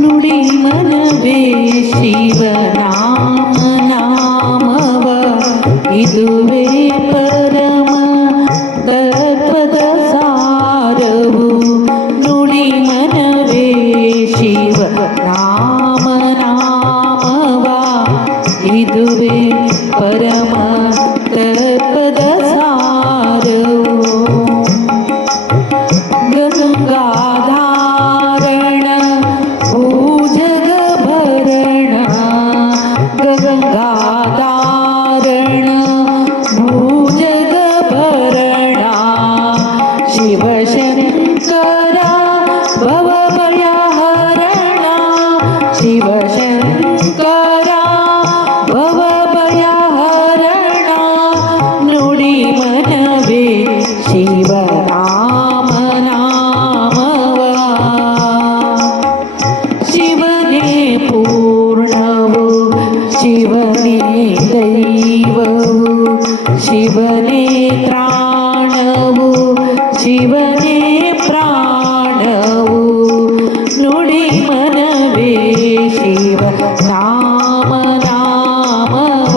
ನುಡಿ ಮನವೇ ಶಿವನಾಮ ನಾಮವ ಇದುವೇ ಪರಮ ತತ್ವದ ಸಾರವು. ನುಡಿ ಮನವೇ ಶಿವನಾಮ ನಾಮವ ಇದುವೇ ಪರಮ ತತ್ವದ ಸಾರವು. ಗಂಗಾಧಾರಣ ಭೂಜಗ ಭರಣ ಗಂಗಾಧಾರಣ ಭೂಜಗ ಭರಣ ಶಿವಶಂಕರ ಭವಭಯಹರಣ ಶಿವಶಂಕರ ಭವಭಯಹರಣ ನುಡಿ ಮನವೇ ಶಿವನಾಮ ನಾಮವ. ಶಿವನೇ ಪೂರ್ಣವು ಶಿವನೇ ದೈವವು ಶಿವನೇ ತ್ರಾಣವು ಶಿವನೇ ಪ್ರಾಣವು. ನುಡಿ ಮನವೇ ಶಿವನಾಮ ನಾಮವ.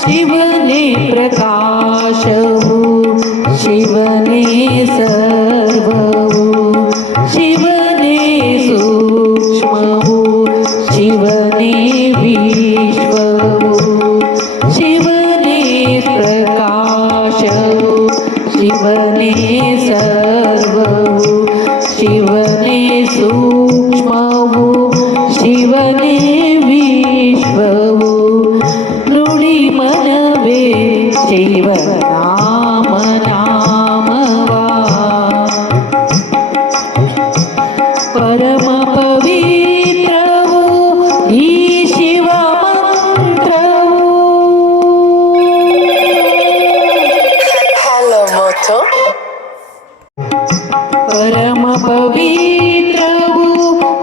ಶಿವನೇ ಪ್ರಕಾಶವು ಶಿವನೇ ಸರ್ವವು ಶಿವನೇ ಸೂಕ್ಷ್ಮವು ಶಿವನೇ ವಿಶ್ವವು ಶಿವನೇ ಪ್ರಕಾಶವು ಶಿವನೇ ಸರ್ವವು ಶಿವನೇ ಸೂಕ್ಷ್ಮವು ಶಿವನೇ ವಿಶ್ವವು. ನುಡಿ ಮನವೇ ಶಿವನಾಮ ನಾಮವ. ಪರಮ ಪವಿತ್ರವು ಈ ಶಿವ ಮಂತ್ರವು. Hello, Moto. ಪರಮ ಪವಿತ್ರವು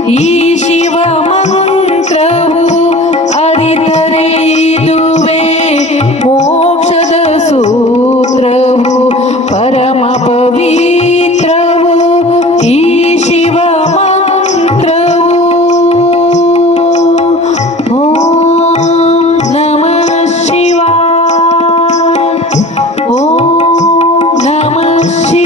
ಈ ಶಿವ ಮಂತ್ರವು ಅರಿತರೆ ಇದುವೇ ಮೋಕ್ಷದ ಸೂತ್ರವು. ಪರಮ ಪವಿತ್ರವು ಈ ಶಿವ ಮಂತ್ರವು. ಓಂ ನಮಃ ಶಿವಾಯ ಓಂ ನಮಃ ಶಿವಾಯ.